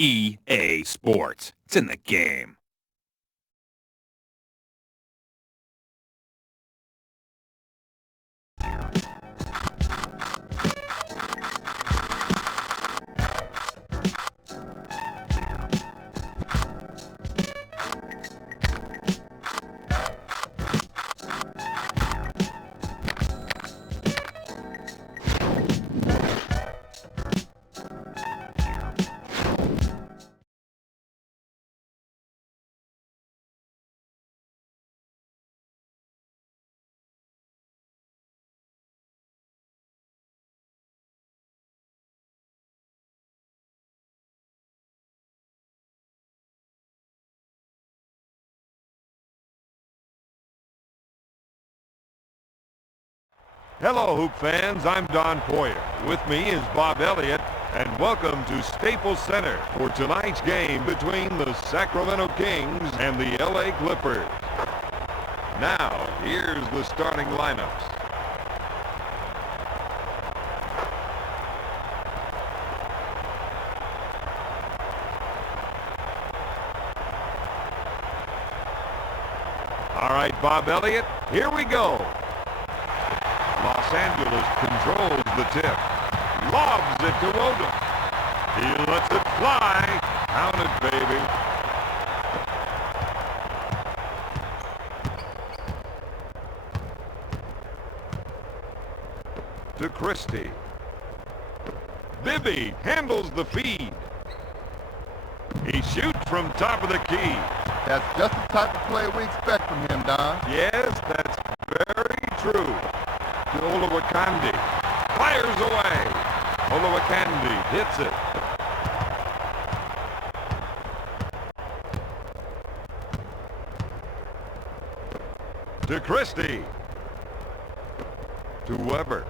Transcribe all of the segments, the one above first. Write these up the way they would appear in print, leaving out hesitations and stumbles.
EA Sports. It's in the game. Hello, Hoop fans. I'm Don Poyer. With me is Bob Elliott, and welcome to Staples Center for tonight's game between the Sacramento Kings and the LA Clippers. Now, here's the starting lineups. All right, Bob Elliott, here we go. Los Angeles controls the tip. Lobs it to Odom. He lets it fly. Count it, baby. To Christie. Bibby handles the feed. He shoots from top of the key. That's just the type of play we expect from him, Don. Yes, that's very true. To Olowokandi. Fires away. Olowokandi hits it. To Christie. To Weber.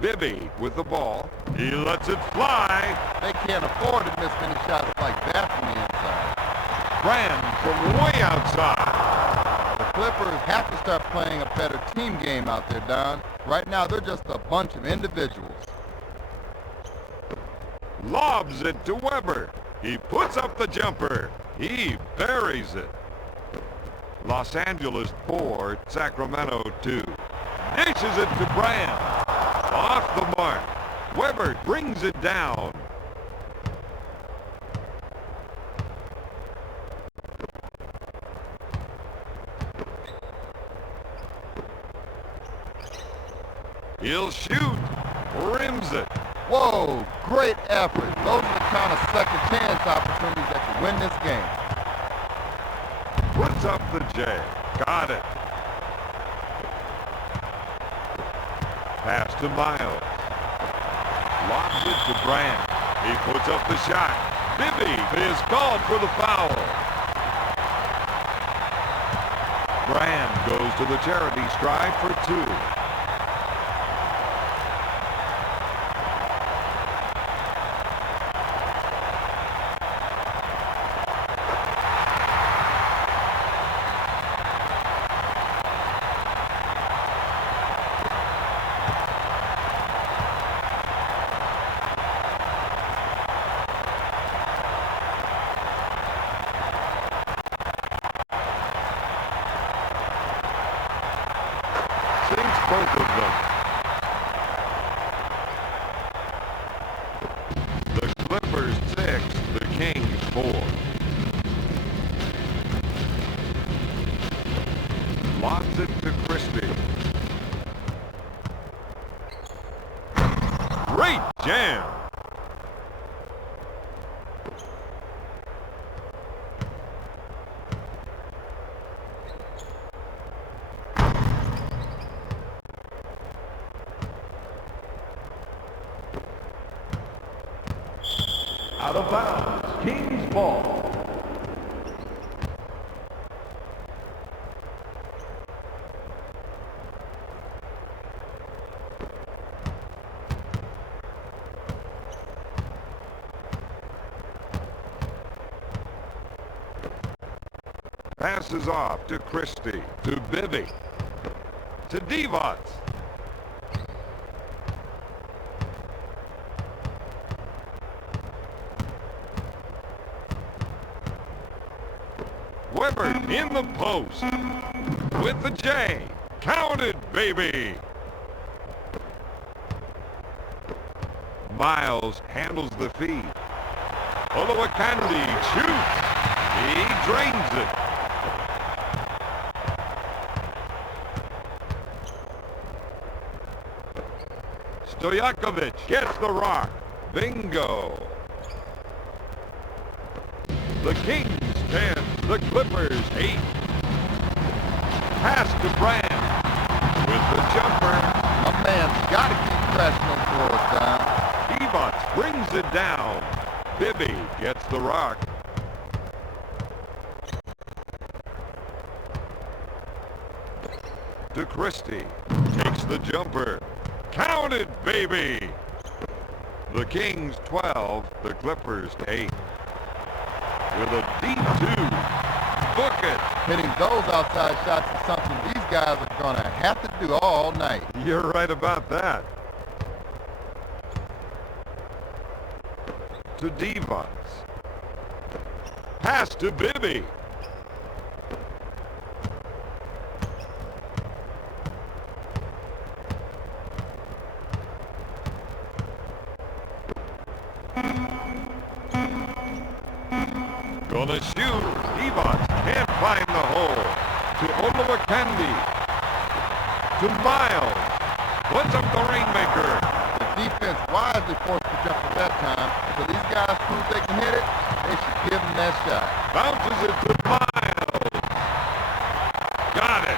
Bibby with the ball. He lets it fly. They can't afford to miss many shots like that from the inside. Brand from way outside. The Clippers have to start playing a better team game out there, Don. Right now, they're just a bunch of individuals. Lobs it to Weber. He puts up the jumper. He buries it. Los Angeles 4, Sacramento 2. Dishes it to Brand. Off the mark. Weber brings it down. He'll shoot. Rims it. Whoa, great effort. Those are the kind of second chance opportunities that can win this game. Puts up the J. Got it. Pass to Miles. Lobs it to Brand. He puts up the shot. Bibby is called for the foul. Brand goes to the charity stripe for 2. Sinks both of them. The Clippers 6, the Kings 4. Lobs it to Christie. Great jam. Out of bounds, Kings ball. Passes off to Christie, to Bibby, to Divac. Weber in the post. With the J. Counted, baby. Miles handles the feed. Olowokandi shoots. He drains it. Stojakovic gets the rock. Bingo. The Kings 10, the Clippers 8. Pass to Brand with the jumper. My man's got to keep pressing him for us, Don. Evots brings it down. Bibby gets the rock. To Christie. Takes the jumper. Counted, baby! The Kings 12, the Clippers 8. With a deep two. Book it. Hitting those outside shots is something these guys are going to have to do all night. You're right about that. To Devons. Pass to Bibby. Gonna shoot. Devons can't find the hole. To Olowokandi. To Miles. Puts up the rainmaker. The defense wisely forced the jump at that time. So these guys prove they can hit it, they should give them that shot. Bounces it to Miles. Got it.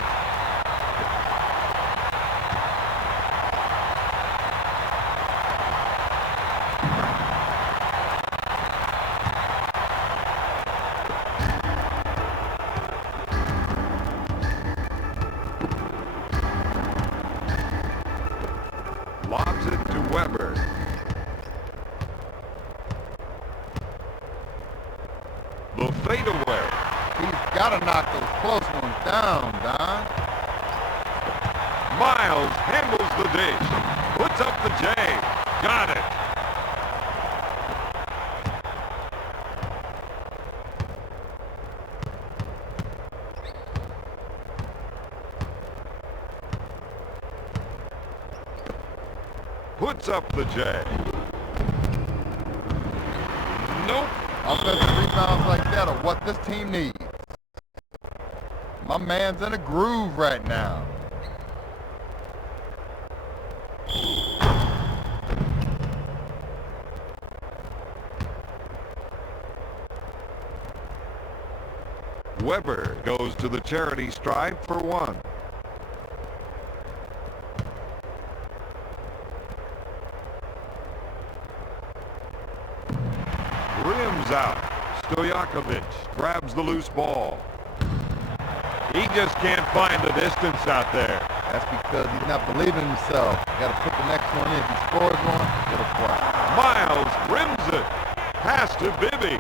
Lobs it to Weber. The fadeaway. He's got to knock those close ones down, Don. Miles handles the dish. Puts up the J. Got it. Puts up the J. Nope. Offensive rebounds like that are what this team needs. My man's in a groove right now. Weber goes to the charity stripe for one. Rims out. Stojakovic grabs the loose ball. He just can't find the distance out there. That's because he's not believing in himself. Got to put the next one in. If he scores one, it'll fly. Miles rims it. Pass to Bibby.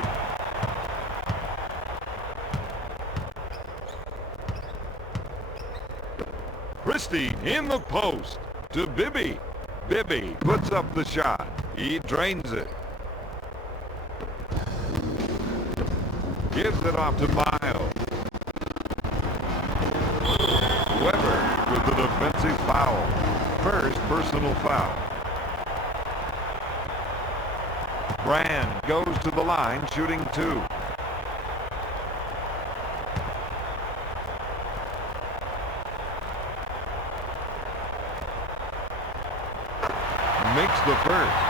Christie in the post to Bibby. Bibby puts up the shot. He drains it. Gives it off to Miles. Weber with the defensive foul. First personal foul. Brand goes to the line shooting two. Makes the first.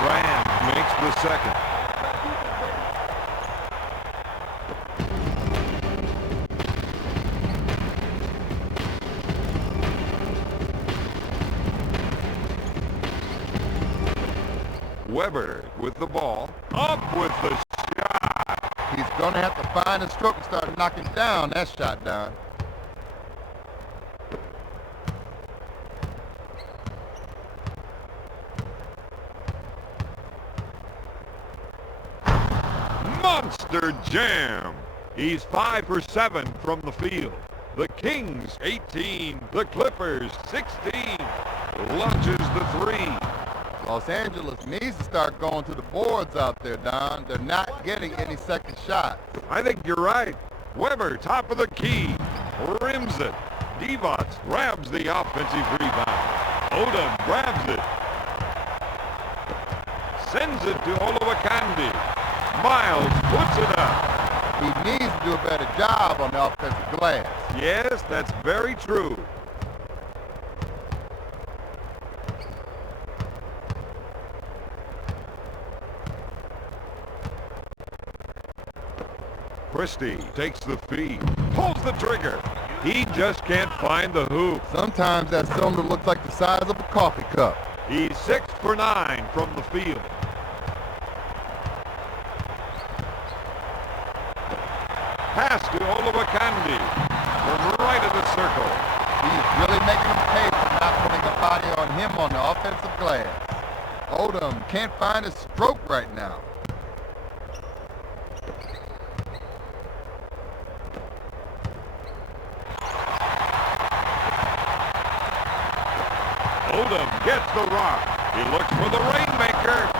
Brand makes the second. Weber with the ball. Up with the shot. He's going to have to find a stroke and start knocking down that shot down. monster jam. He's 5 for 7 from the field. The Kings 18, the Clippers 16. Launches the 3. Los Angeles needs to start going to the boards out there, Don. They're not getting any second shots. I think you're right. Weber, top of the key, rims it. Divac grabs the offensive rebound. Odom grabs it. Sends it to Olowokandi. Miles puts it up. He needs to do a better job on the offensive glass. Yes, that's very true. Christie takes the feed, pulls the trigger. He just can't find the hoop. Sometimes that cylinder looks like the size of a coffee cup. He's 6 for 9 from the field. Pass to Olowokandi from right of the circle. He's really making him pay for not putting a body on him on the offensive glass. Odom can't find his stroke right now. Odom gets the rock. He looks for the rainmaker.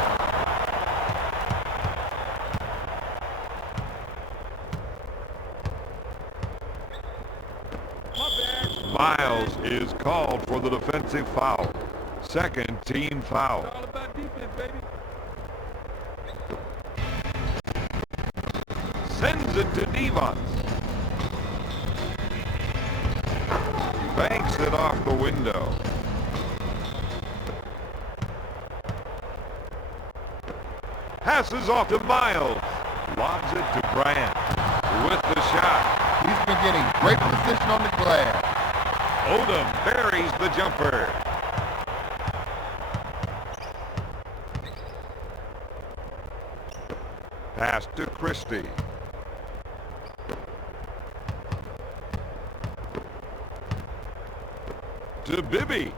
Miles is called for the defensive foul. Second team foul. All about defense, baby. Sends it to Divac. Banks it off the window. Passes off to Miles. Lobs it to Bryant. With the shot. He's been getting great position on the glass. Odom buries the jumper. Pass to Christie. To Bibby.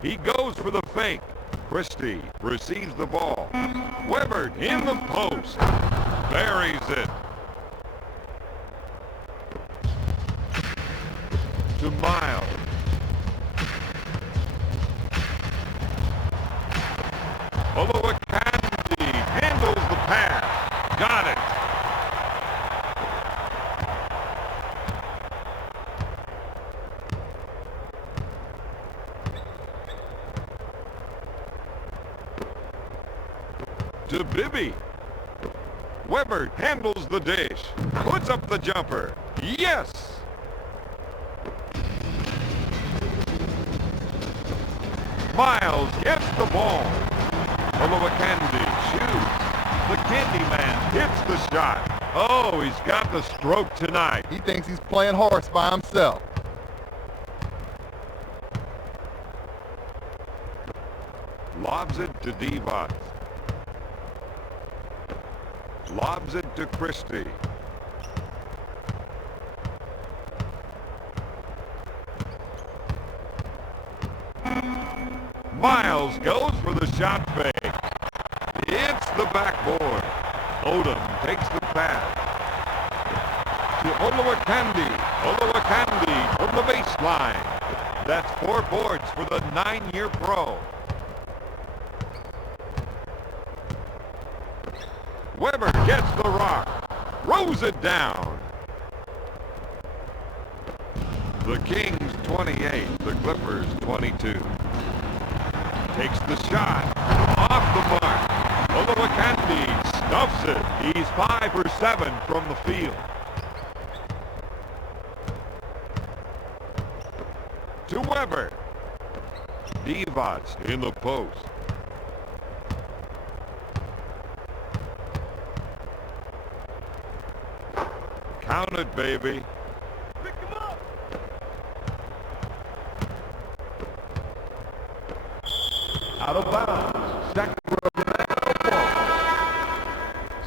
He goes for the fake. Christie receives the ball. Weber in the post. Buries it. To Miles. Olowokandi handles the pass. Got it. To Bibby. Weber handles the dish. Puts up the jumper. Yes! Miles gets the ball. Olowokandi shoots. The Candyman hits the shot. Oh, he's got the stroke tonight. He thinks he's playing horse by himself. Lobs it to Divac. Lobs it to Christie. Miles goes for the shot fake. It's the backboard. Odom takes the pass. To Olowokandi. Olowokandi from the baseline. That's 4 boards for the 9-year pro. Weber gets the rock. Throws it down. The Kings 28, the Clippers 22. Takes the shot. Off the mark. Olowokandi stuffs it. He's 5 for 7 from the field. To Weber. Divac in the post. Count it, baby. Pick him up. Out of bounds. Sacramento ball.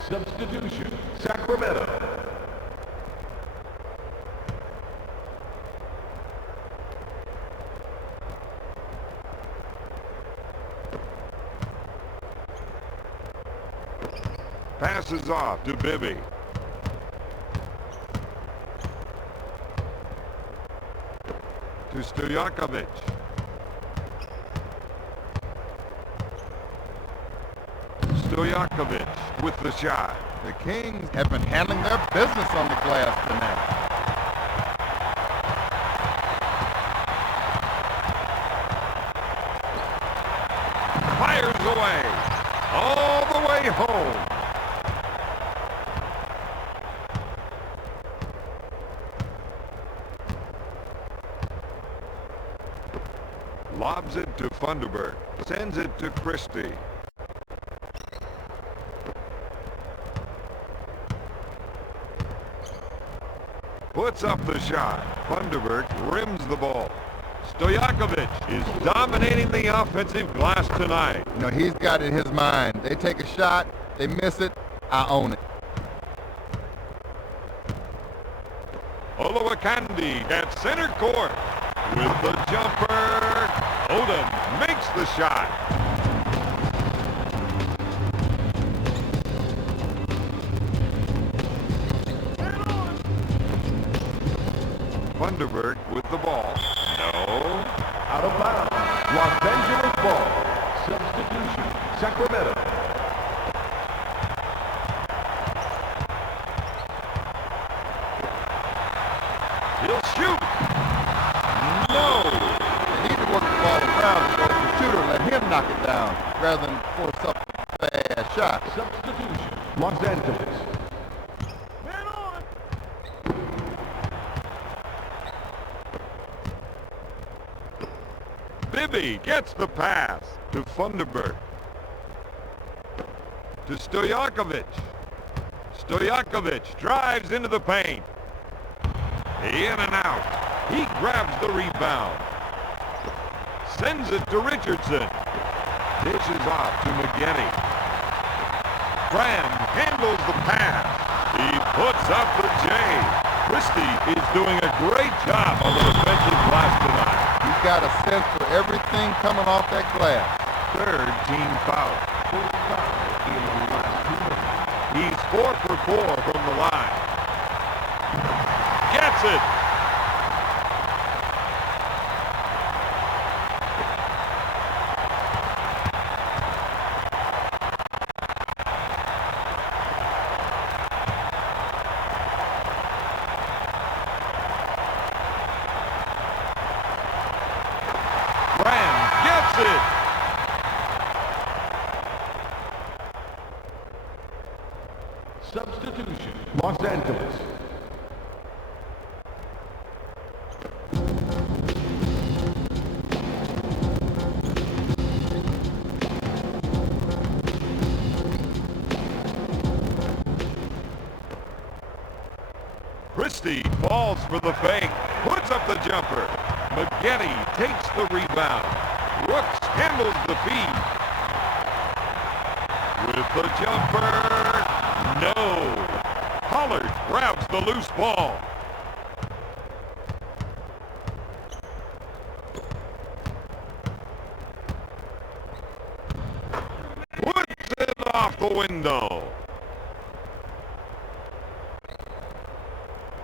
Substitution. Sacramento. Passes off to Bibby. To Stojakovic. Stojakovic with the shot. The Kings have been handling their business on the glass tonight. Fires away. All the way home. Lobs it to Funderburg. Sends it to Christie. Puts up the shot. Funderburg rims the ball. Stojakovic is dominating the offensive glass tonight. You know, he's got it in his mind. They take a shot, they miss it, I own it. Olowokandi at center court with the jumper. Odom makes the shot. Funderburg with the ball. No. Out of bounds. Los Angeles ball. Substitution. Sacramento. He'll shoot. No. They need to work the ball around so the shooter let him knock it down rather than force up a fast shot. Substitution. Los Angeles. Man on! Bibby gets the pass to Funderburg. To Stojakovic. Stojakovic drives into the paint. In and out. He grabs the rebound. Sends it to Richardson. Dishes off to McGinney. Graham handles the pass. He puts up the J. Christie is doing a great job on the defensive glass tonight. He's got a sense for everything coming off that glass. Third team foul. He's 4 for 4 from the line. Gets it. Graham gets it. Substitution. Los Angeles. Christie falls for the fake, puts up the jumper. McGinney takes the rebound. Brooks handles the feed. With the jumper, no. Pollard grabs the loose ball. Puts it off the window.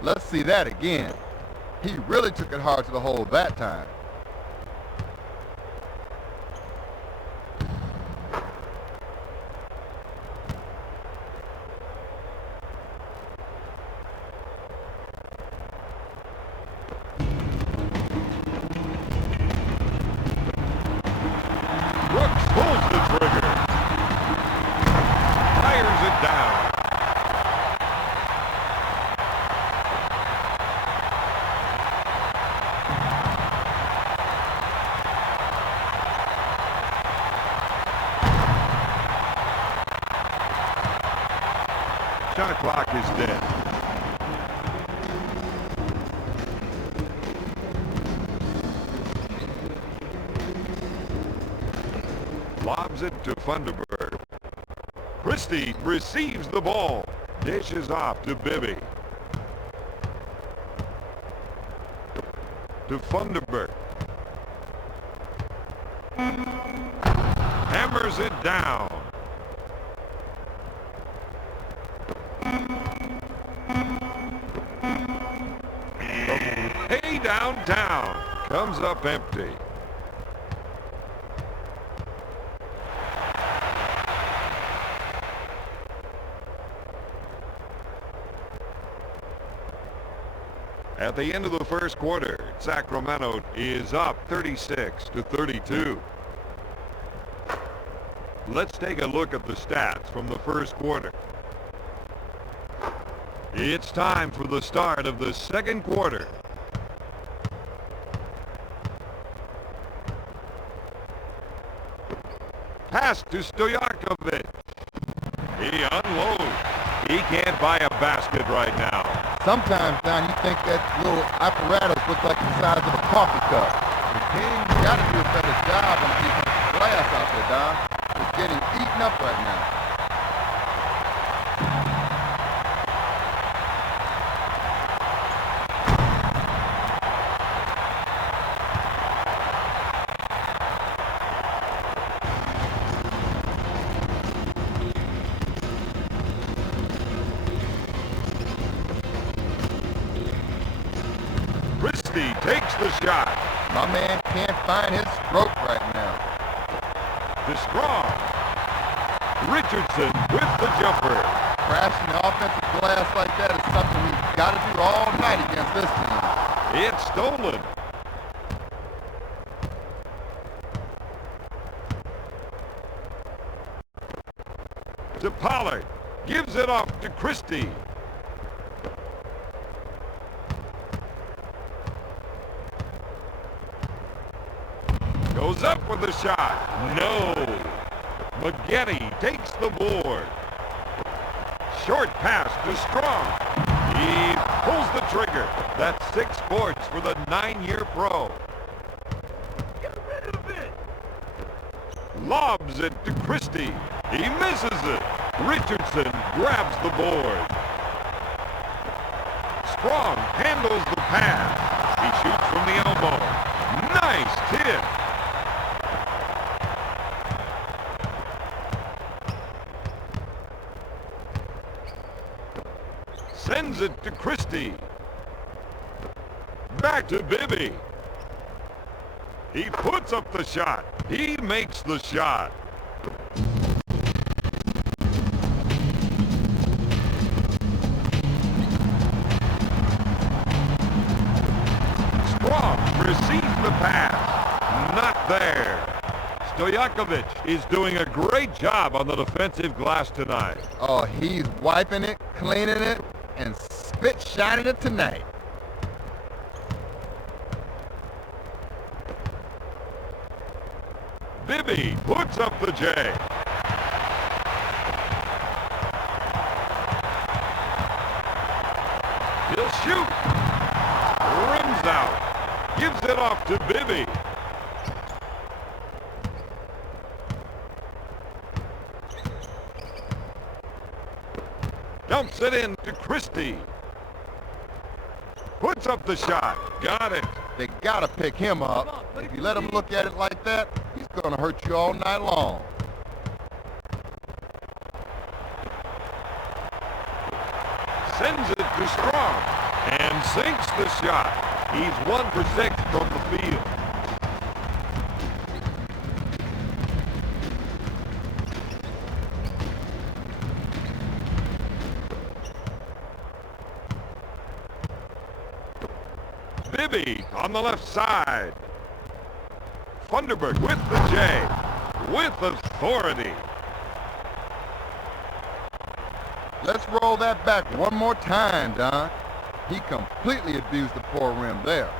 Let's see that again. He really took it hard to the hole that time. Brooks pulls the trigger. Fires it down. Shot clock is dead. Lobs it to Funderburg. Christie receives the ball. Dishes off to Bibby. To Funderburg. Hammers it down. down. Comes up empty. At the end of the first quarter, Sacramento is up 36-32. Let's take a look at the stats from the first quarter. It's time for the start of the second quarter. Pass to Stojakovic. He unloads. He can't buy a basket right now. Sometimes, Don, you think that little apparatus looks like the size of a coffee cup. The team's got to do a better job on keeping the glass out there, Don. It's getting eaten up right now. Christie takes the shot. My man can't find his stroke right now. To Strong. Richardson with the jumper. Crashing the offensive glass like that is something we've got to do all night against this team. It's stolen. To Pollard. Gives it off to Christie. Goes up with the shot. No. Maggette takes the board. Short pass to Strong. He pulls the trigger. That's 6 points for the 9-year pro. Get rid of it! Lobs it to Christie. He misses it. Richardson grabs the board. Strong handles the pass. He shoots from the elbow. Nice tip. Sends it to Christie. Back to Bibby. He puts up the shot. He makes the shot. Strong receives the pass. Not there. Stojakovic is doing a great job on the defensive glass tonight. Oh, he's wiping it, cleaning it, and spit shining it tonight. Bibby puts up the J. He'll shoot. Rims out. Gives it off to Bibby. Dumps it in to Christie. Puts up the shot. Got it. They gotta pick him up. If you let him look at it like that, he's gonna hurt you all night long. Sends it to Strong and sinks the shot. He's 1 for 6 from the field. Bibby on the left side. Funderburg with the J, with authority. Let's roll that back one more time, Don. He completely abused the poor rim there.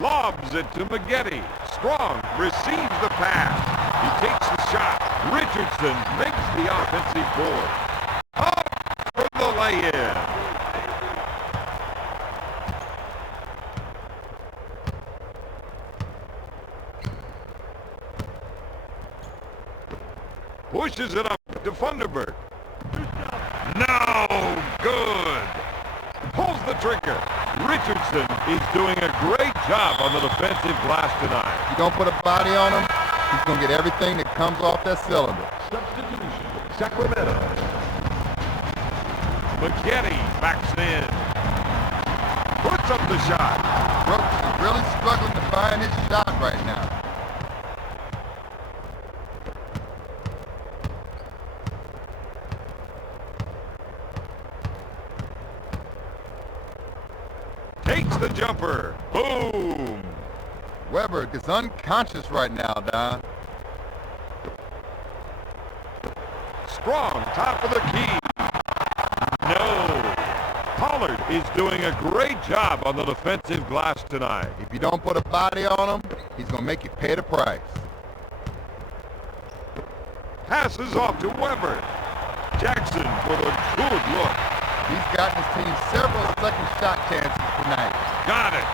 Lobs it to Maggette. Strong receives the pass. He takes the shot. Richardson makes the offensive board. Up for the lay-in. Pushes it up to Funderburg. No good. Pulls the trigger. Richardson is doing a great job on the defensive glass tonight. If you don't put a body on him, he's going to get everything that comes off that cylinder. Substitution. Sacramento. McGetty backs in. Puts up the shot. Brooks is really struggling to find his shot right now. Takes the jumper. Boom. Weber is unconscious right now, Don. Strong, top of the key. No. Pollard is doing a great job on the defensive glass tonight. If you don't put a body on him, he's going to make you pay the price. Passes off to Weber. Jackson with a good look. He's gotten his team several second shot chances tonight. Got it.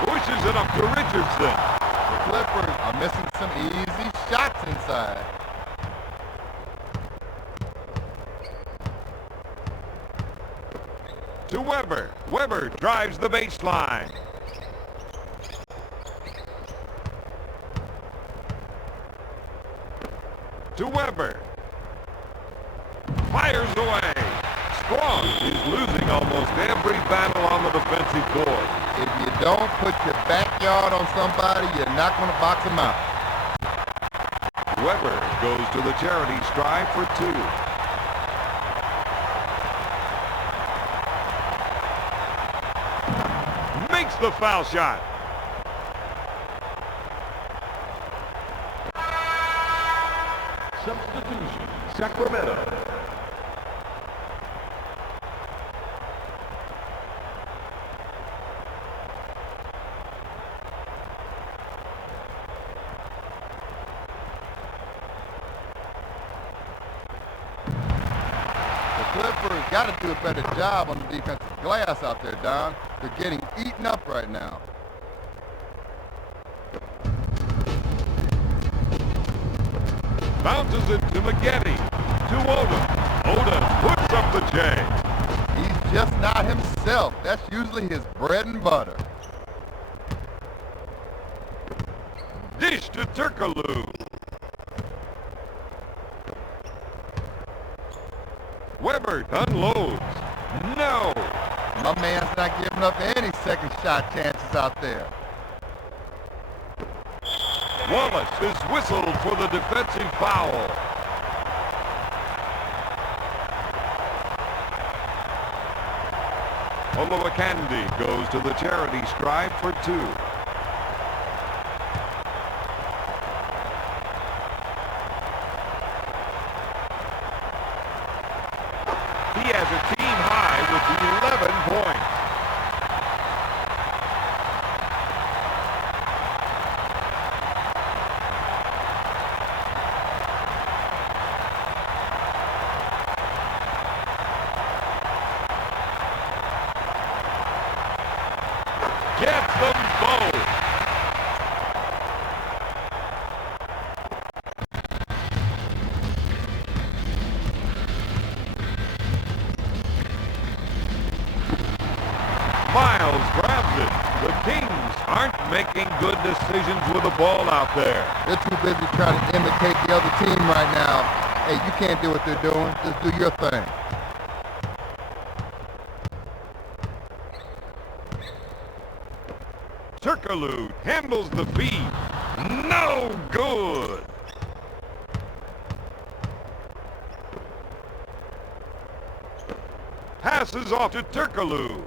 Pushes it up to Richardson. The Clippers are missing some easy shots inside. To Weber. Weber drives the baseline. To Weber. Fires away. Strong is losing almost every battle on the defensive board. If you don't put your backyard on somebody, you're not going to box them out. Weber goes to the charity stripe for two. Makes the foul shot. Substitution. Sacramento. The Clippers got to do a better job on the defensive glass out there, Don. They're getting eaten up right now. Bounces it to McGetty. To Odom. Odom puts up the J. He's just not himself. That's usually his bread and butter. Dish to Turkaloo. Weber unloads. No. My man's not giving up any second shot chances out there. Wallace is whistled for the defensive foul. Olowokandi goes to the charity stripe for two. He has a team high with 11 points. Gets them both. Miles grabs it. The Kings aren't making good decisions with the ball out there. They're too busy trying to imitate the other team right now. Hey, you can't do what they're doing. Just do your thing. Turkaloo handles the feed. No good. Passes off to Turkaloo.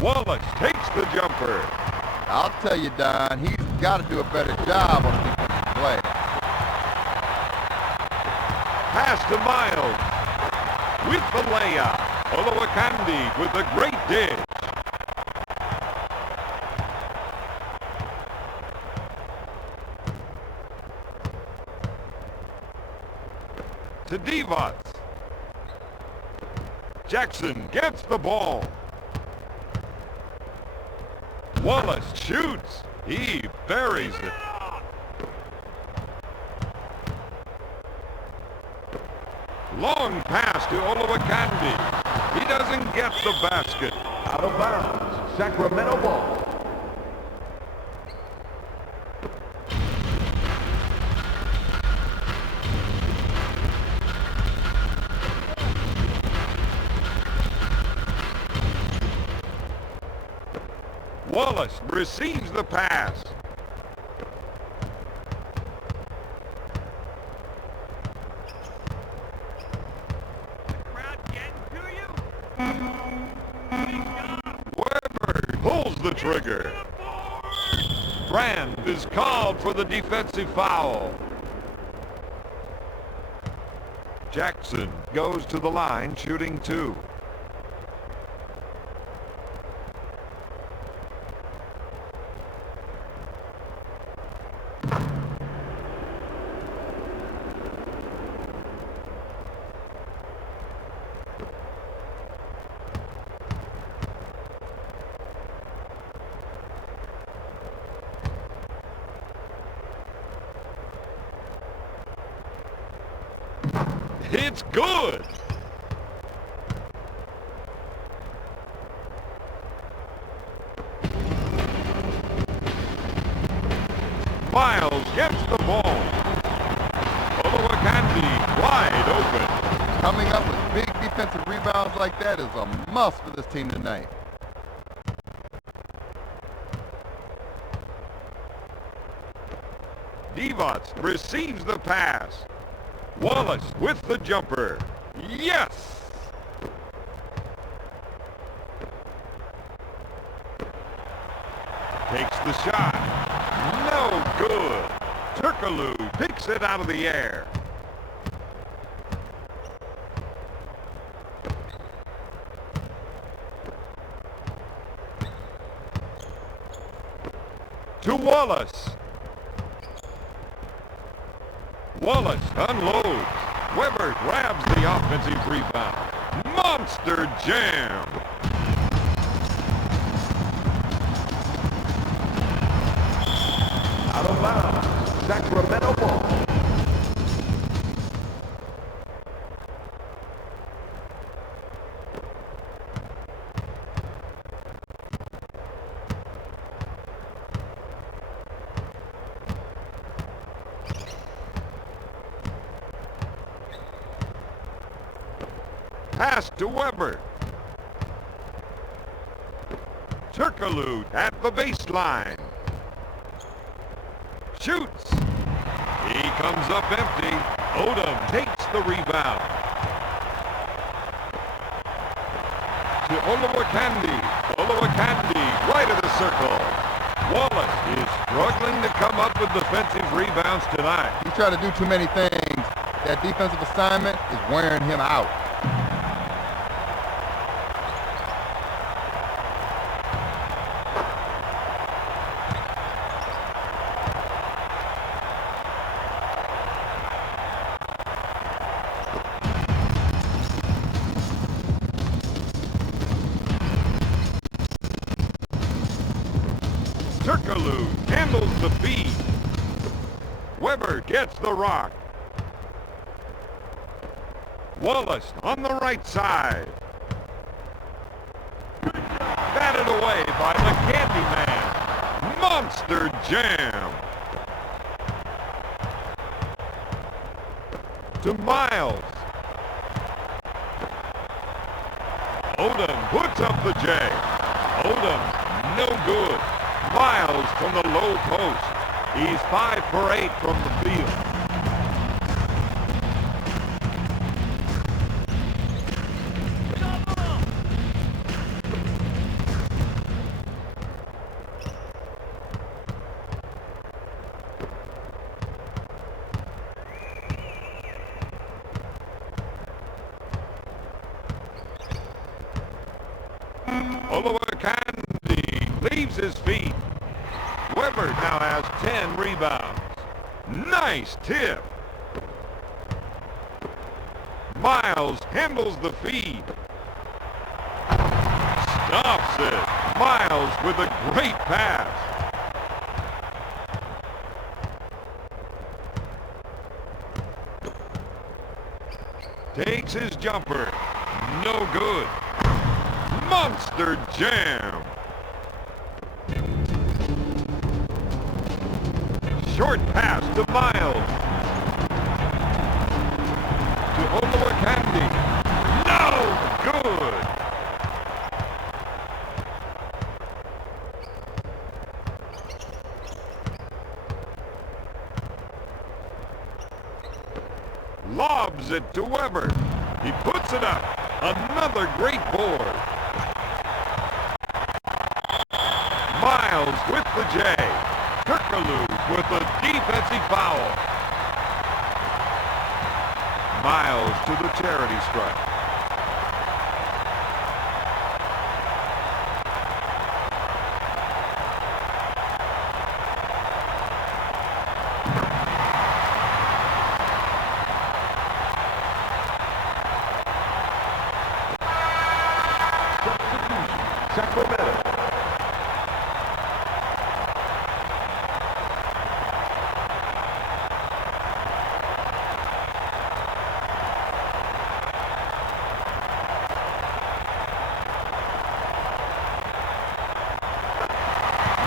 Wallace takes the jumper. I'll tell you, Don, he's got to do a better job on the defensive play. Pass to Miles. With the layup. Olowokandi with a great dish. To Divac. Jackson gets the ball. Wallace shoots. He buries it. Long pass to Olowokandi. He doesn't get the basket. Out of bounds. Sacramento ball. Wallace receives the pass. Crowd getting to you? Weber pulls the trigger. Brand is called for the defensive foul. Jackson goes to the line, shooting 2. It's good. Miles gets the ball. Olowokandi wide open. Coming up with big defensive rebounds like that is a must for this team tonight. Divac receives the pass. Wallace with the jumper. Yes! Takes the shot. No good. Turkaloo picks it out of the air. To Wallace. Wallace unloads. Weber grabs the offensive rebound. Monster jam. Out of bounds. Sacramento ball. Pass to Weber. Turkaloo at the baseline. Shoots. He comes up empty. Odom takes the rebound. To Olowokandi. Olowokandi right of the circle. Wallace is struggling to come up with defensive rebounds tonight. He's trying to do too many things. That defensive assignment is wearing him out. Turkaloo handles the feed. Weber gets the rock. Wallace on the right side. Batted away by the Candyman. Monster jam. To Miles. Odom puts up the J. Odom, no good. Miles from the low post. He's 5 for 8 from the field. Olowokandi leaves his feet. Weber now has 10 rebounds. Nice tip. Miles handles the feed. Stops it. Miles with a great pass. takes his jumper. No good. Monster jam. Short pass to Miles. To Olowokandi. No good. Lobs it to Weber. He puts it up. Another great board. Miles with the J. Kirkaloo with a defensive foul. Miles to the charity stripe. Sacramento.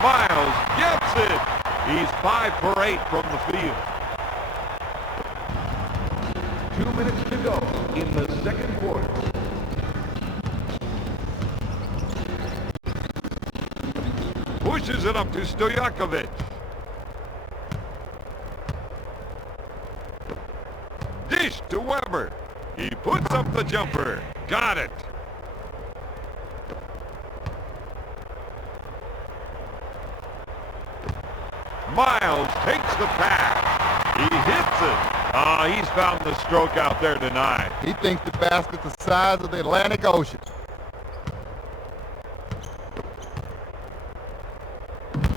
Miles gets it. He's 5 for 8 from the field. 2 minutes to go in the second quarter. Pushes it up to Stojakovic. Dish to Weber. He puts up the jumper. Got it. Miles takes the pass. He hits it. He's found the stroke out there tonight. He thinks the basket's the size of the Atlantic Ocean.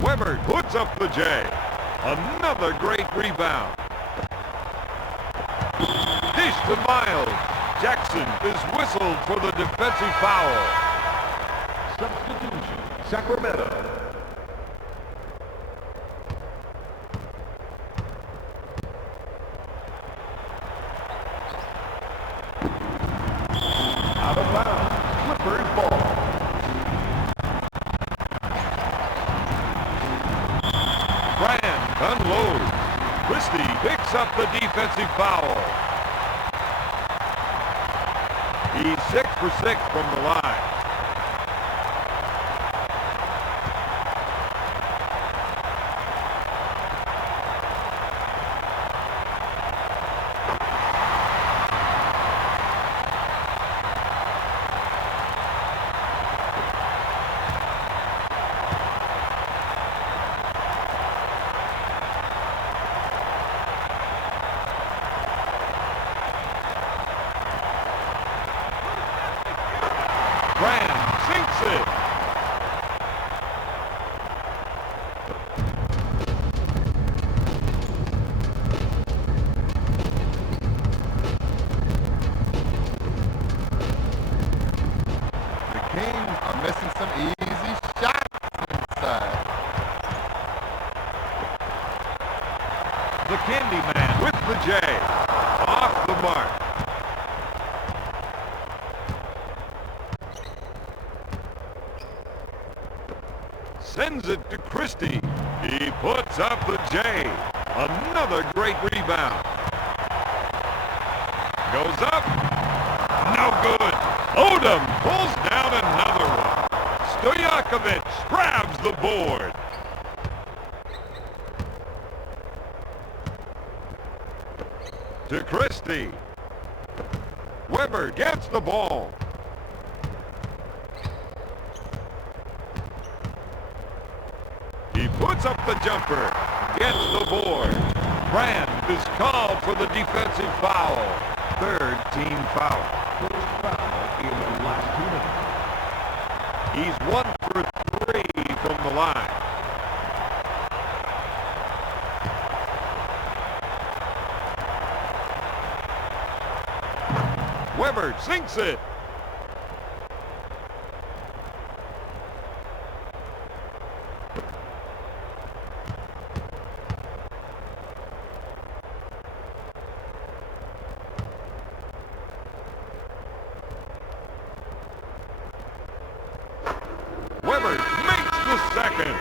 Weber puts up the J. Another great rebound. Dish to Miles. Jackson is whistled for the defensive foul. Substitution. Sacramento. Out of bounds. Clippers ball. Brand unloads. Christie picks up the defensive foul. He's 6 for 6 from the line. Brand sinks it. The Kings are missing some easy shots inside. The Candyman with the J. Off the mark. Sends it to Christie. He puts up the J. Another great rebound. Goes up. No good. Odom pulls down another one. Stojakovic grabs the board. To Christie. Weber gets the ball. He puts up the jumper, gets the board. Brand is called for the defensive foul. Third team foul. First foul in the last 2 minutes. He's 1 for 3 from the line. Weber sinks it. second.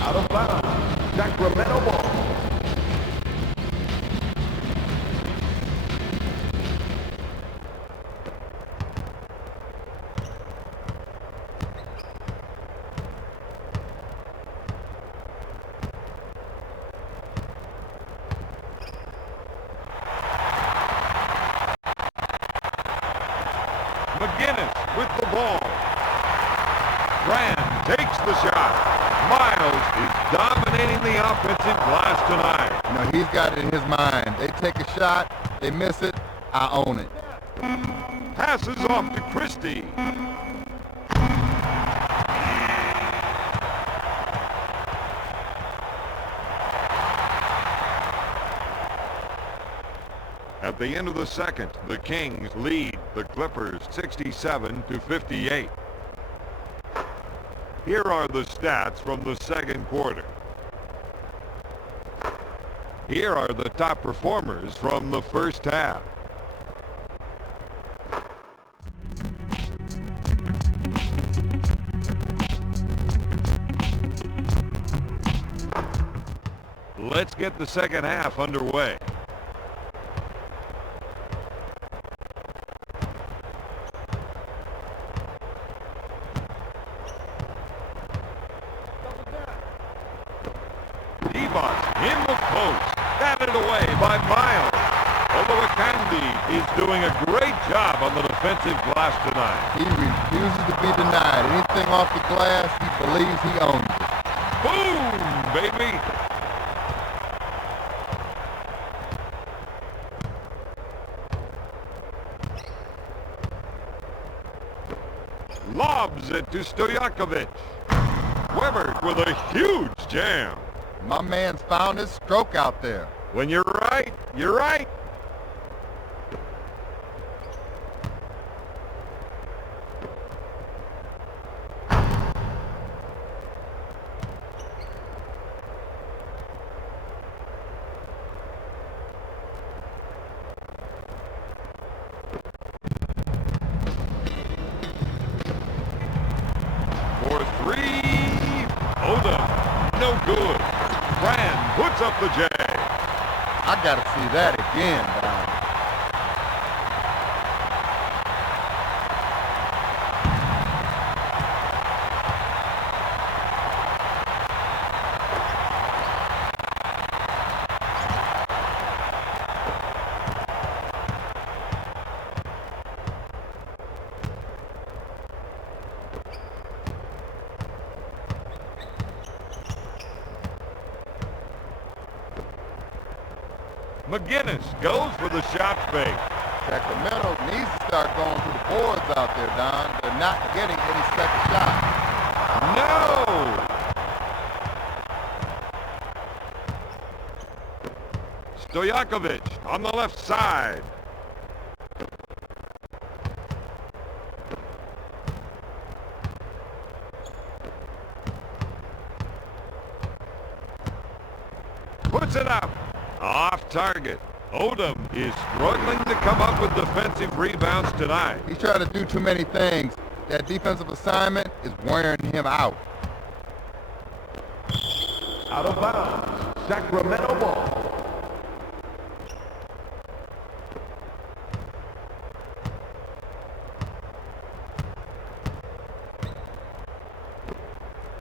Out of bounds. Sacramento ball. McGinnis with the ball. Brand takes the shot. Miles is dominating the offensive glass tonight. You know, he's got it in his mind. They take a shot, they miss it, I own it. Passes off to Christie. At the end of the second, the Kings lead the Clippers 67-58. Here are the stats from the second quarter. Here are the top performers from the first half. Let's get the second half underway. In the post, batted away by Miles. Although Kandi is doing a great job on the defensive glass tonight. He refuses to be denied. Anything off the glass, he believes he owns it. Boom, baby! Lobs it to Stojakovic. Weber with a huge jam. My man's found his stroke out there. When you're right, you're right. For three, Odom, no good. Brand puts up the J. I gotta see that again, Don. McGinnis goes for the shot fake. Sacramento needs to start going to the boards out there, Don. They're not getting any second shot. No! Stojakovic on the left side. Puts it up. Off target. Odom is struggling to come up with defensive rebounds tonight. He's trying to do too many things. That defensive assignment is wearing him out. Out of bounds. Sacramento ball.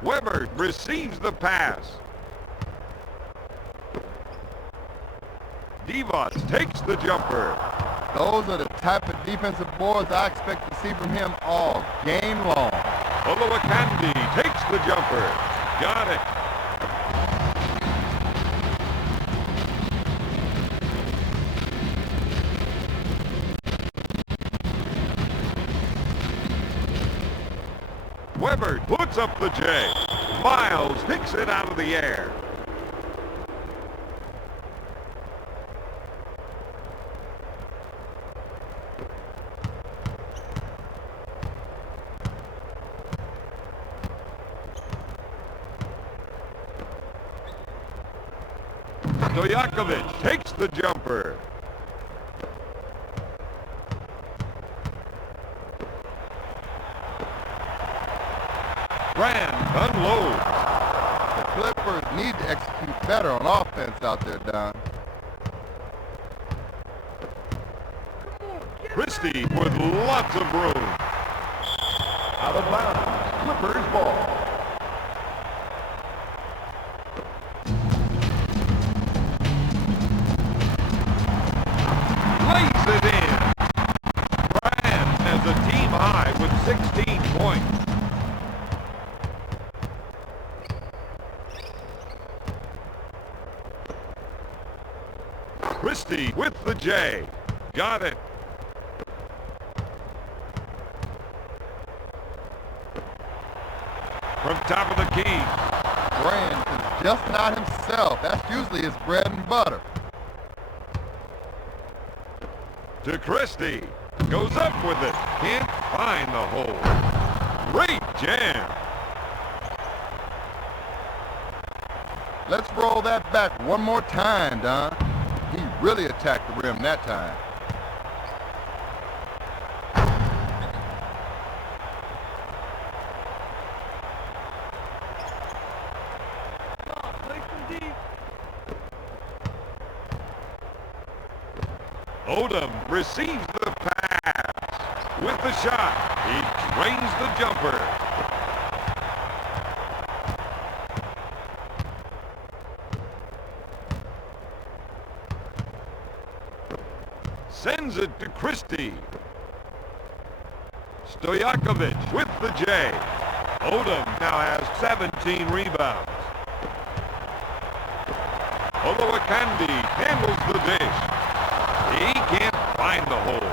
Weber receives the pass. Divas takes the jumper. Those are the type of defensive boards I expect to see from him all game long. Kandi takes the jumper. Got it. Weber puts up the J. Miles picks it out of the air. Stojakovic takes the jumper. Brand unloads. The Clippers need to execute better on offense out there, Don. Christie with lots of room. Out of bounds. Clippers ball. Lays it in. Brand has a team high with 16 points. Christie with the J. Got it. From top of the key. Brand is just not himself. That's usually his bread and butter. To Christie. Goes up with it. Can't find the hole. Great jam. Let's roll that back one more time, Don. He really attacked the rim that time. Odom receives the pass. With the shot, he drains the jumper. Sends it to Christie. Stojakovic with the J. Odom now has 17 rebounds. Olowokandi handles the dish. He can't find the hole.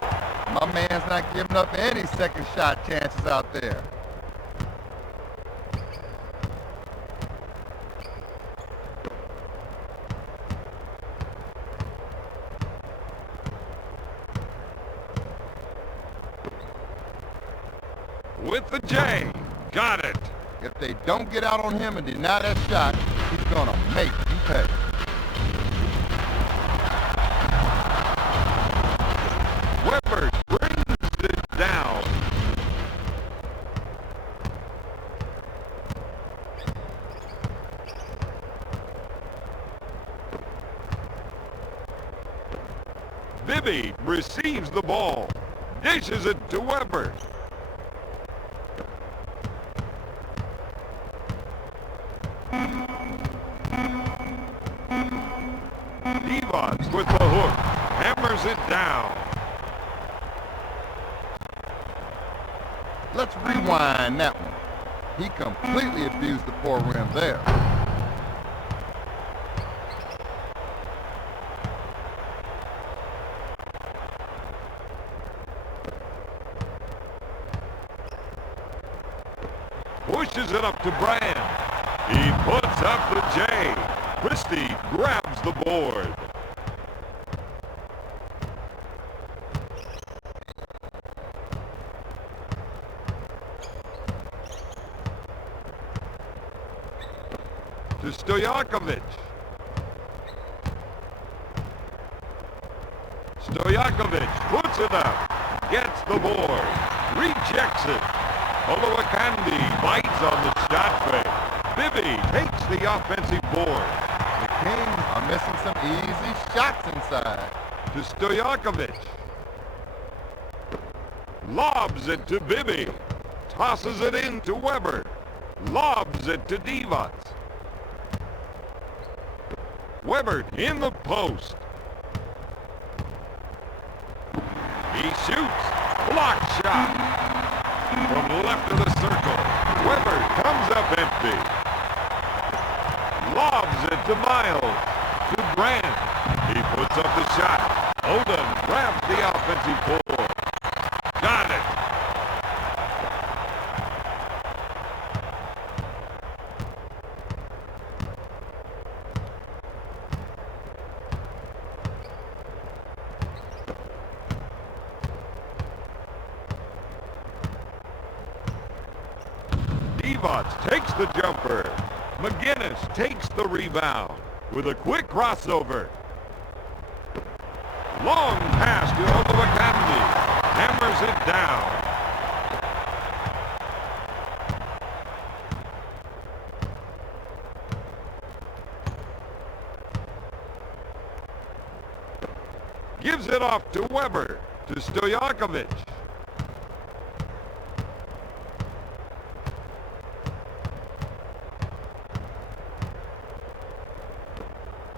My man's not giving up any second shot chances out there. With the J. Got it. If they don't get out on him and deny that shot, he's gonna make you pay. Weber brings it down. Bibby receives the ball. Dishes it to Weber. Devons with the hook. Hammers it down. Let's rewind that one. He completely abused the poor rim there. Pushes it up to Brand. He puts up the J. Christie grabs the board. To Stojakovic. Stojakovic puts it up. Gets the board. Rejects it. Olowokandi bites on the shot fake. Bibby takes the offensive board. The Kings are missing some easy shots inside. To Stojakovic. Lobs it to Bibby. Tosses it in to Weber. Lobs it to Devons. Weber in the post. He shoots. Block shot. From left of the circle. Weber comes up empty. Lobs it to Miles. To Brand. He puts up the shot. Odom grabs the offensive board. Got it. Devons takes the jumper. McGinnis takes the rebound with a quick crossover. Long pass to Olowokandi. Hammers it down. Gives it off to Weber, to Stojakovic.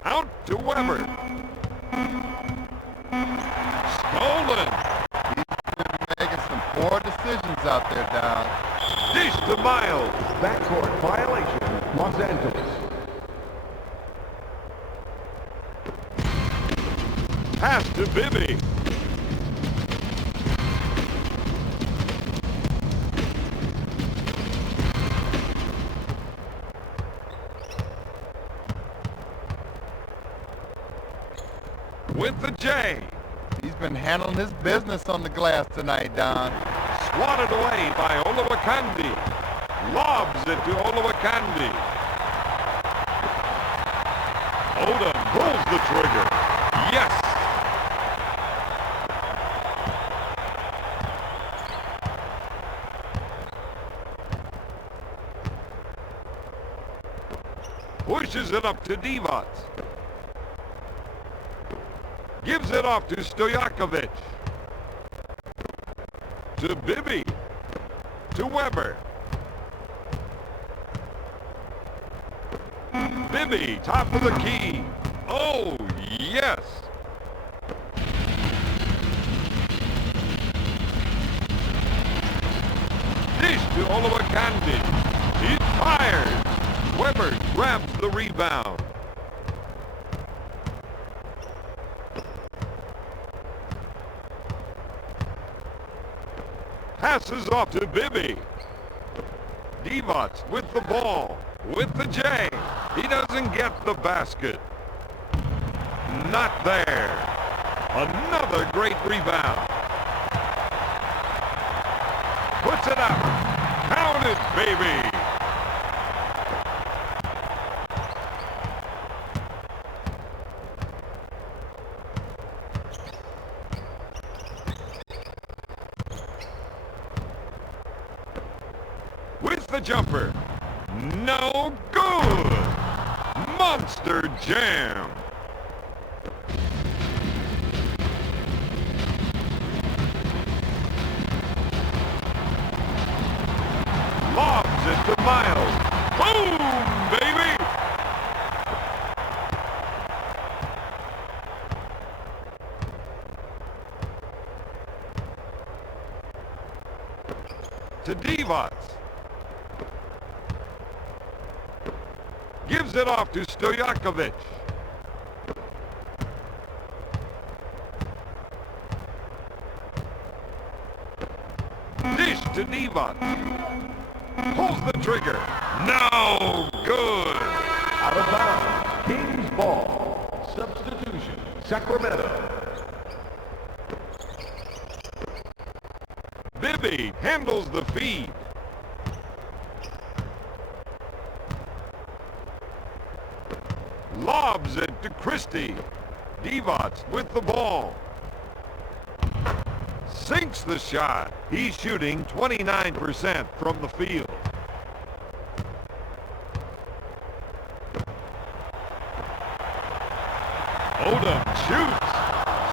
Out to Weber. Stolen. Making some poor decisions out there, Don. Dish to Miles. Backcourt violation, Los Angeles. Pass to Bibby. With the J. He's been handling his business on the glass tonight, Don. Swatted away by Olowokandi. Lobs it to Olowokandi. Odom pulls the trigger. Yes! Pushes it up to Divac. Gives it off to Stojakovic. To Bibby. To Weber. Bibby, top of the key. Oh, yes. Dish to Olowokandi. He fires. Weber grabs the rebound. Passes off to Bibby. Divac with the ball. With the J. He doesn't get the basket. Not there. Another great rebound. Puts it up. Count it, baby. With the jumper. No good. Monster jam. Lobs it to Miles. Boom, baby. To Divac. Gives it off to Stojakovic. Dish to Divac. Pulls the trigger. No good. Out of bounds, Kings ball. Substitution, Sacramento. Bibby handles the feed. Lobs it to Christie. Divac with the ball. Sinks the shot. He's shooting 29% from the field. Odom shoots.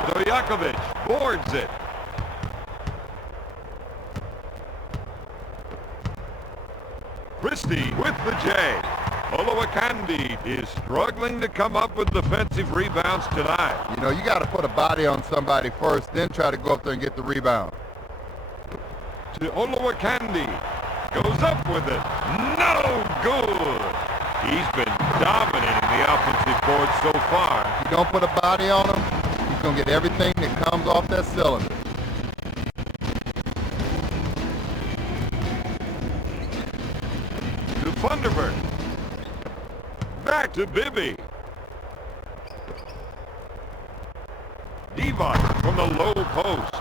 Stojakovic boards it. Christie with the J. Olowokandi is struggling to come up with defensive rebounds tonight. You know, you got to put a body on somebody first, then try to go up there and get the rebound. To Olowokandi. Goes up with it. No good. He's been dominating the offensive board so far. If you don't put a body on him, he's going to get everything that comes off that cylinder. To Funderburg. Back to Bibby. Divac from the low post.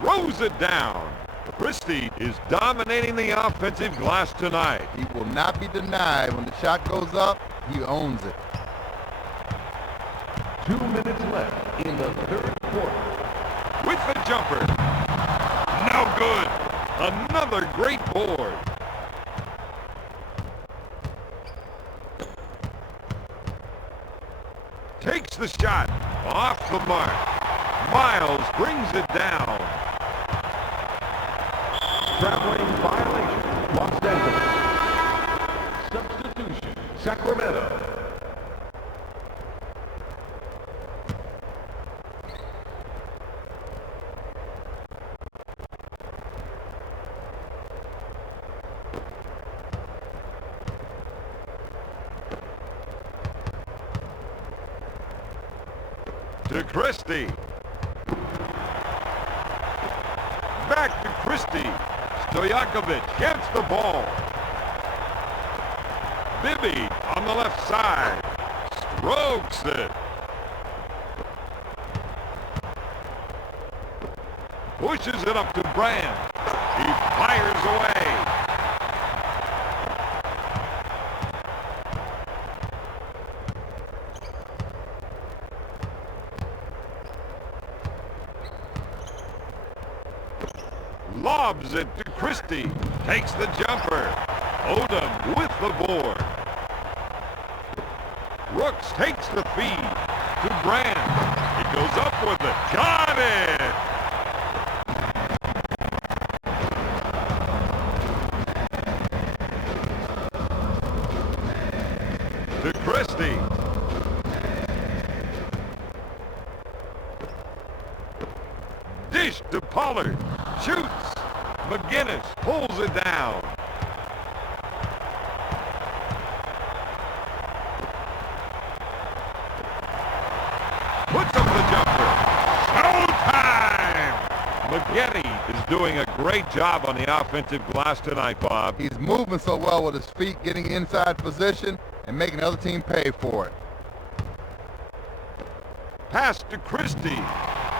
Throws it down. Christie is dominating the offensive glass tonight. He will not be denied. When the shot goes up, he owns it. 2 minutes left in the third quarter. With the jumper. No good. Another great board. Takes the shot. Off the mark. Miles brings it down. Traveling violation, Los Angeles. Substitution, Sacramento. To Christie. Back to Christie. Stojakovic gets the ball. Bibby on the left side. Strokes it. Pushes it up to Brand. He fires away. Lobs it to Christie. Takes the jumper. Odom with the board. Rooks takes the feed to Brand. He goes up with it. Got it! To Christie. Dish to Pollard. Shoots. McGinnis pulls it down. Puts up the jumper. Showtime! McGinnis is doing a great job on the offensive glass tonight, Bob. He's moving so well with his feet, getting inside position, and making the other team pay for it. Pass to Christie.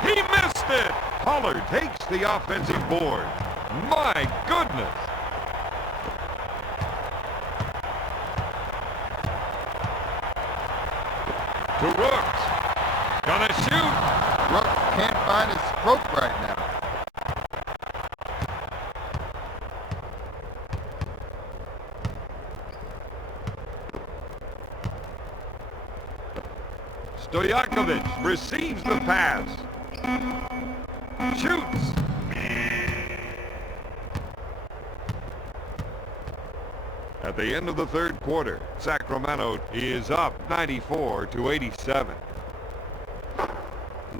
He missed it! Pollard takes the offensive board. My goodness! To Rooks. Gonna shoot. Rooks can't find his stroke right now. Stojakovic receives the pass. Shoots. At the end of the third quarter, Sacramento is up 94-87.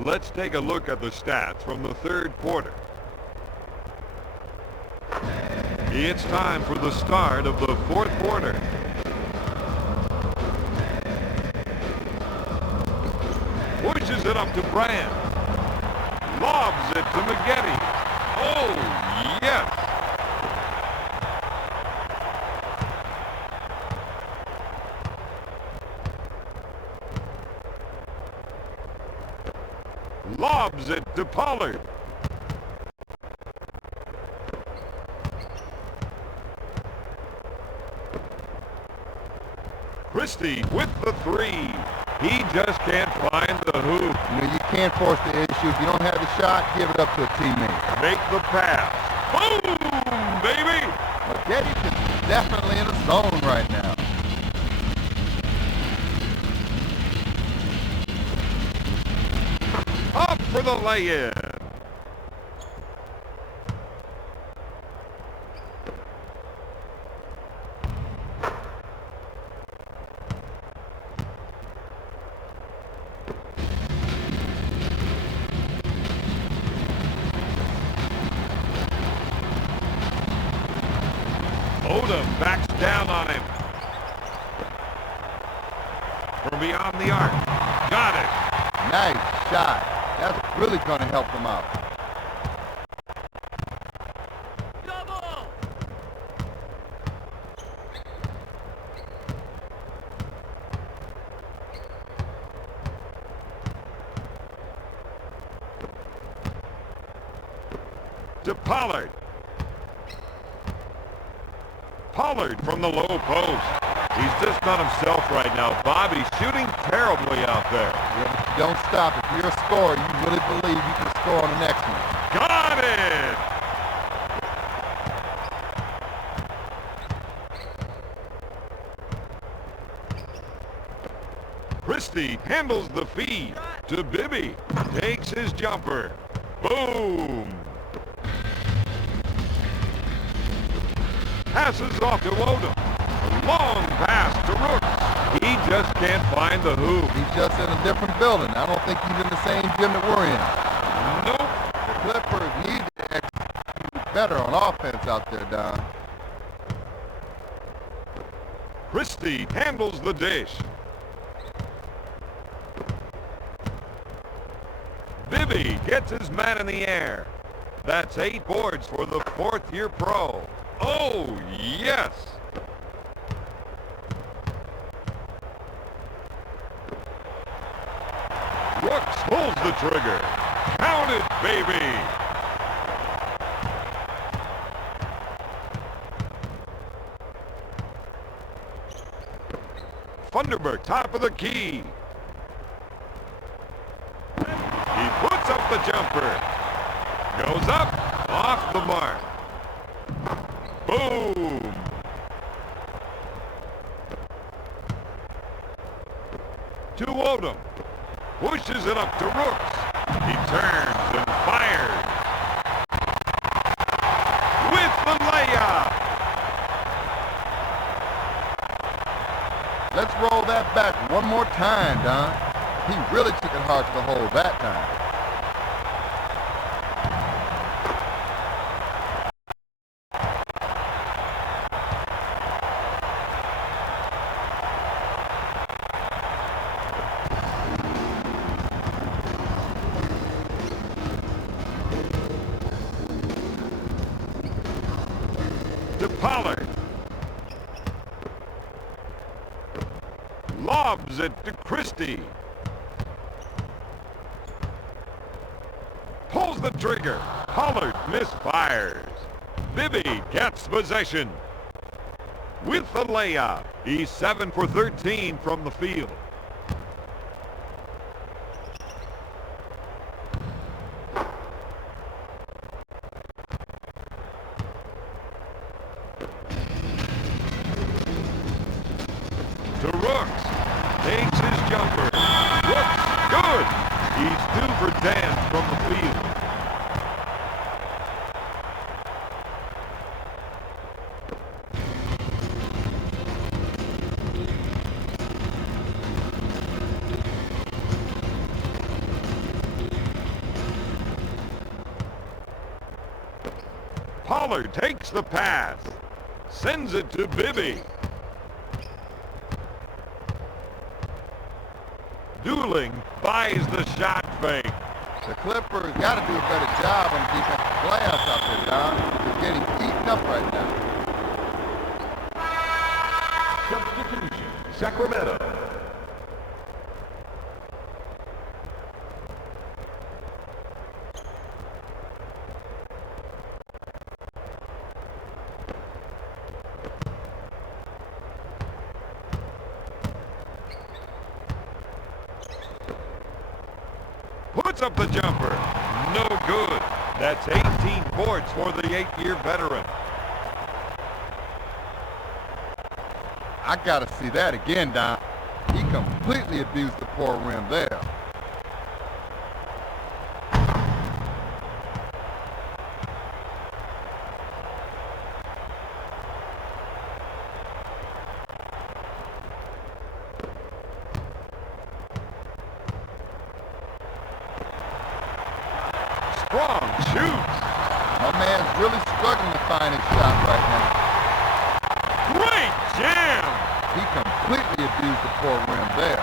Let's take a look at the stats from the third quarter. It's time for the start of the fourth quarter. Pushes it up to Brand. Lobs it to McGinnis. Oh, yes! Lobs it to Pollard. Christie with the three. He just can't find the hoop. You know, you can't force the issue. If you don't have the shot, give it up to a teammate. Make the pass. Boom, baby! McGinnis is definitely in the zone right now. Up for the lay-in. Odom backs down on him. From beyond the arc. Got it. Nice shot. That's really going to help them out. Double! To Pollard. Pollard from the low post. He's just not himself right now. Bobby's shooting terribly out there. Yeah, but you don't stop. If you're a scorer, you really believe you can score on the next one. Got it! Christie handles the feed. to Bibby. Takes his jumper. Boom! Passes off to Odom. A long pass to Rooks. He just can't find the hoop. He's just in a different building. I don't think he's in the same gym that we're in. Nope. The Clippers need to execute better on offense out there, Don. Christie handles the dish. Bibby gets his man in the air. That's 8 boards for the fourth-year pro. Oh, yes! Brooks pulls the trigger. Count it, baby! Funderburg, top of the key. He puts up the jumper. Goes up, off the mark. Boom! To Odom. Pushes it up to Rooks. He turns and fires. With the layup. Let's roll that back one more time, Don. He really took it hard to the hole that time. To Pollard. Lobs it to Christie. Pulls the trigger. Pollard misfires. Bibby gets possession. With the layup. He's 7 for 13 from the field. To Rooks. Takes his jumper. Rooks, good. He's 2 for 10 from the field. Pollard takes the pass. Sends it to Bibby. Dooling buys the shot fake. The Clippers got to do a better job on defensive glass out there, Don. They're getting eaten up right now. Substitution. Sacramento. Puts up the jumper. No good. That's 18 boards for the 8-year veteran. I got to see that again, Don. He completely abused the poor rim there. Strong shoots. My man's really struggling to find his shot right now. Great jam. He completely abused the poor rim there.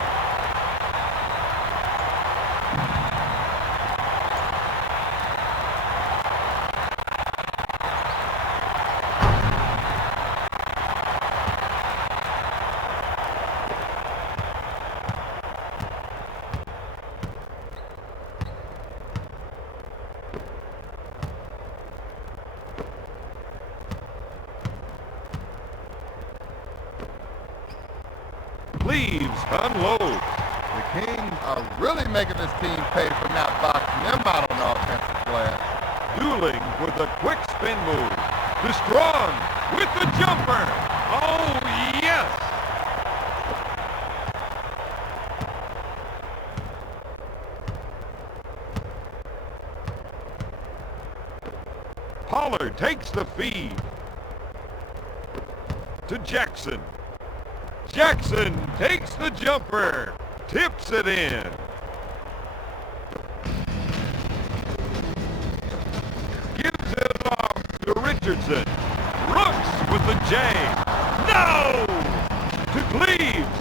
Leaves unload. The Kings are really making this team pay for not boxing them out on the offensive glass. Dueling with a quick spin move. To Strong with the jumper. Oh, yes. Pollard takes the feed. To Jackson. Jackson takes the jumper. Tips it in. Gives it off to Richardson. Rooks with the J. No! To Cleaves.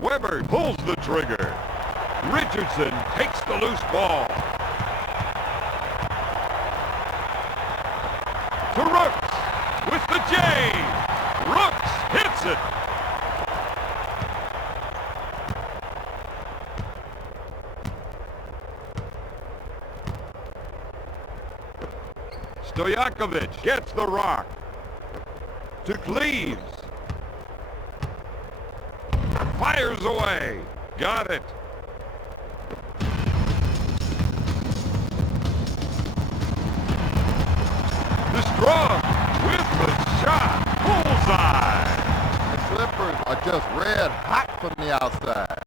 Weber pulls the trigger. Richardson takes the loose ball. To Rooks with the J. Rooks hits it. Stojakovic gets the rock. To Cleaves. Fires away. Got it. The Strong with the shot. Bullseye. The Clippers are just red hot from the outside.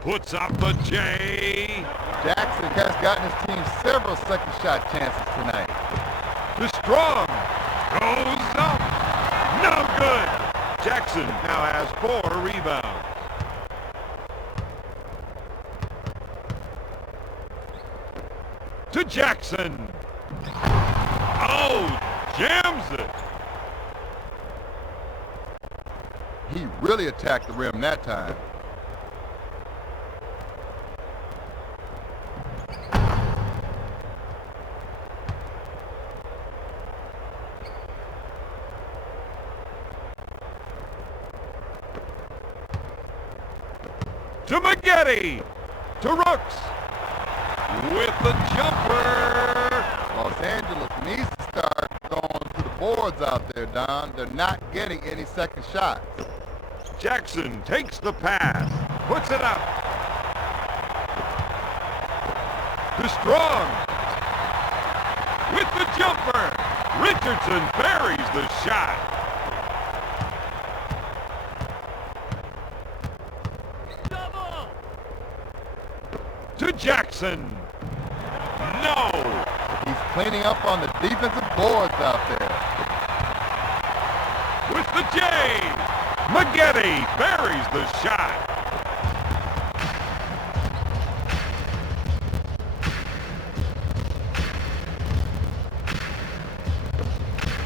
Puts up the J. Jackson has gotten his team several second shot chances tonight. The Strong goes up. No good. Jackson now has 4 rebounds. To Jackson. Oh, jams it. He really attacked the rim that time. To Maggette. To Rooks. With the jumper. Los Angeles needs to start going to the boards out there, Don. They're not getting any second shots. Jackson takes the pass. Puts it up. To Strong. With the jumper. Richardson buries the shot. Double! To Jackson. No. He's cleaning up on the defensive boards out there. With the J. Maggette buries the shot.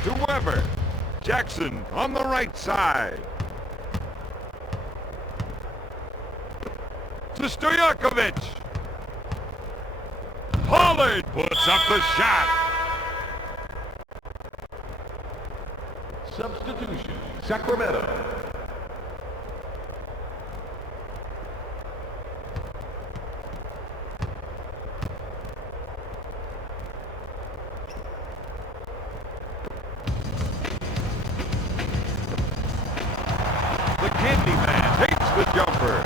To Weber. Jackson on the right side. To Stojakovic. Pollard puts up the shot. Substitution, Sacramento. The Candyman takes the jumper.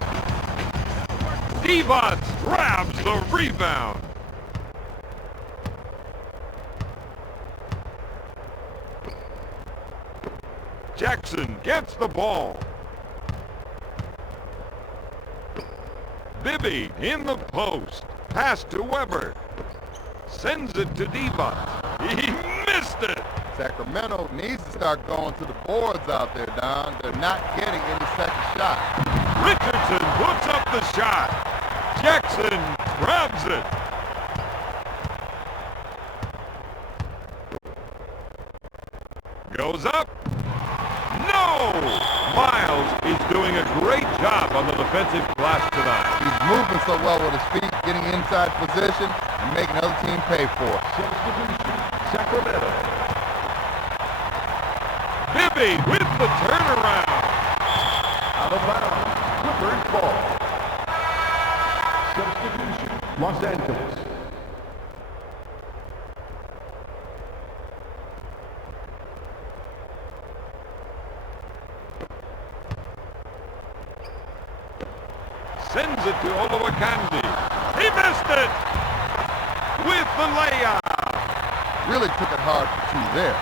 Divac grabs the rebound. Jackson gets the ball. Bibby in the post. Pass to Weber. Sends it to Divac. He missed it. Sacramento needs to start going to the boards out there, Don. They're not getting any second shot. Richardson puts up the shot. Jackson grabs it. Goes up. No! Miles is doing a great job on the defensive glass tonight. He's moving so well with his feet, getting inside position, and making the other team pay for it. Substitution, Sacramento. Bibby with the turnaround. Out of bounds, Clippers ball. Substitution, Los Angeles. Sends it to Olowokandi. He missed it! With the layup. Really took it hard for two there.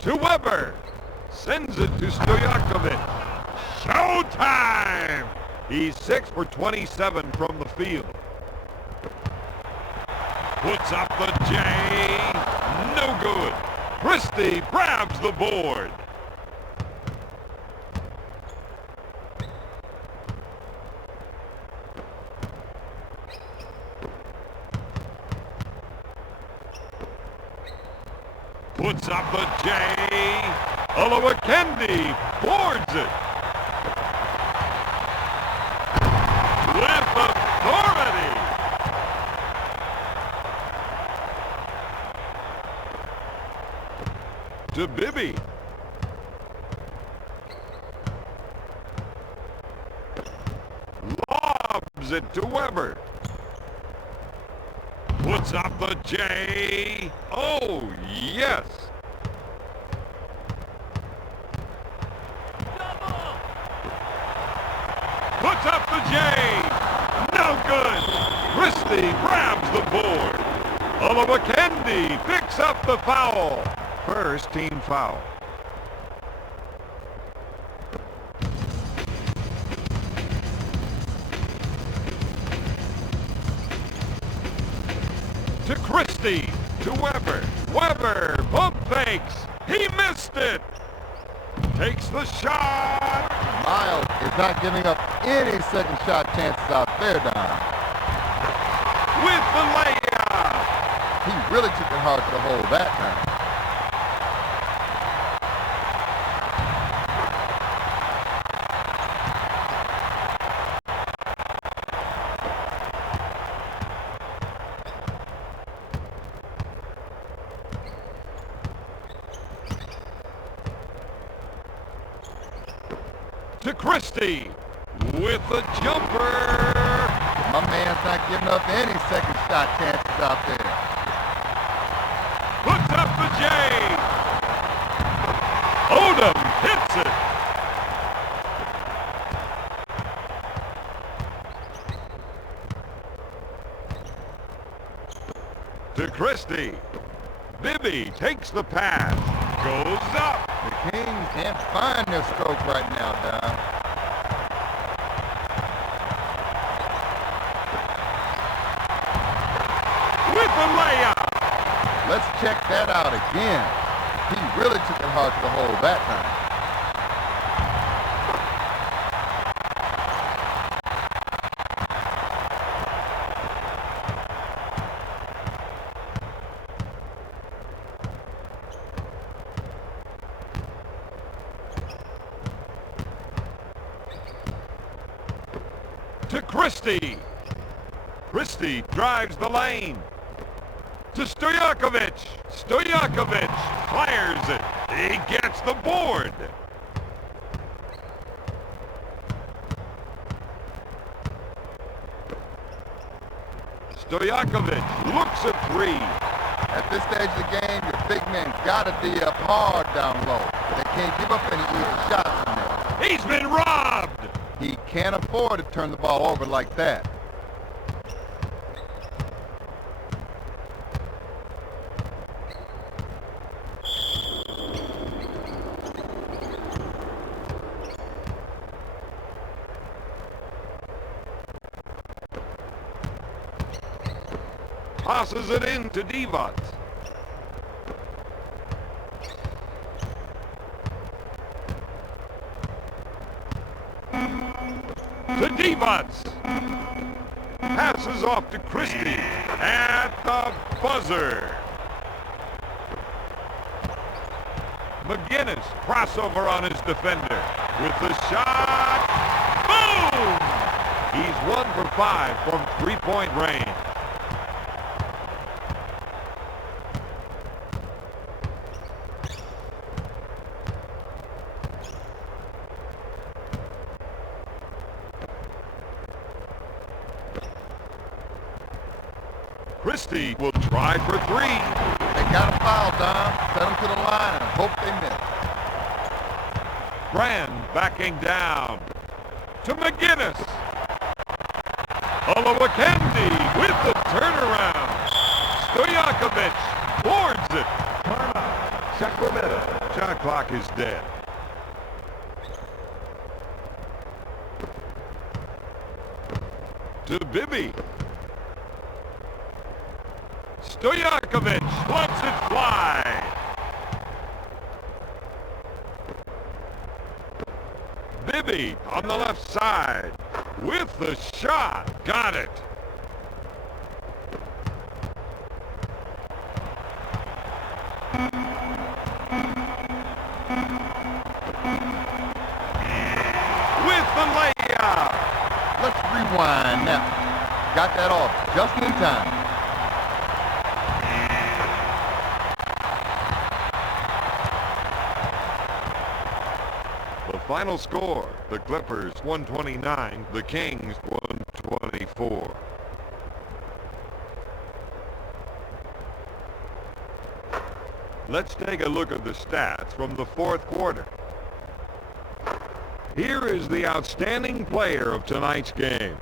To Weber. Sends it to Stojakovic. Showtime! He's 6 for 27 from the field. Puts up the J. No good. Christie grabs the board. Puts up the J. Oluwakendi boards it. With authority. To Bibby. Lobs it to Weber. Puts up the J. Oh, yes. Puts up the J. No good. Christie grabs the board. Oluwakendi picks up the foul. First team foul. To Christie, to Weber. Weber pump fakes. He missed it. Takes the shot. Miles is not giving up any second shot chances out there, Don. With the layup. He really took it hard to hold that time. To Christie with the jumper. My man's not giving up any second shot chances out there. Puts up the J. Odom hits it. To Christie. Bibby takes the pass. Goes up. The Kings can't find their stroke right now, Don. With the layup. Let's check that out again. He really took it hard to hold that time. To Christie. Christie drives the lane. To Stojakovic. Stojakovic fires it. He gets the board. Stojakovic looks at three. At this stage of the game, your big men gotta be up hard down low. They can't give up any easy shots from there. He's been robbed. He can't afford to turn the ball over like that. Tosses it in to Divac. To Divac. Passes off to Christie at the buzzer. McGinnis crossover on his defender with the shot. Boom! He's 1 for 5 from three-point range. Christie will try for three. They got a foul, Don. Set them to the line and hope they miss. Brand backing down to McGinnis. Olowokandi with the turnaround. Stojakovic boards it. Timeout. Sacramento. Shot clock is dead. To Bibby. Stojakovic lets it fly. Bibby on the left side with the shot. Got it. With the layup. Let's rewind now. Got that off just in time. The final score, the Clippers 129, the Kings 124. Let's take a look at the stats from the fourth quarter. Here is the outstanding player of tonight's game.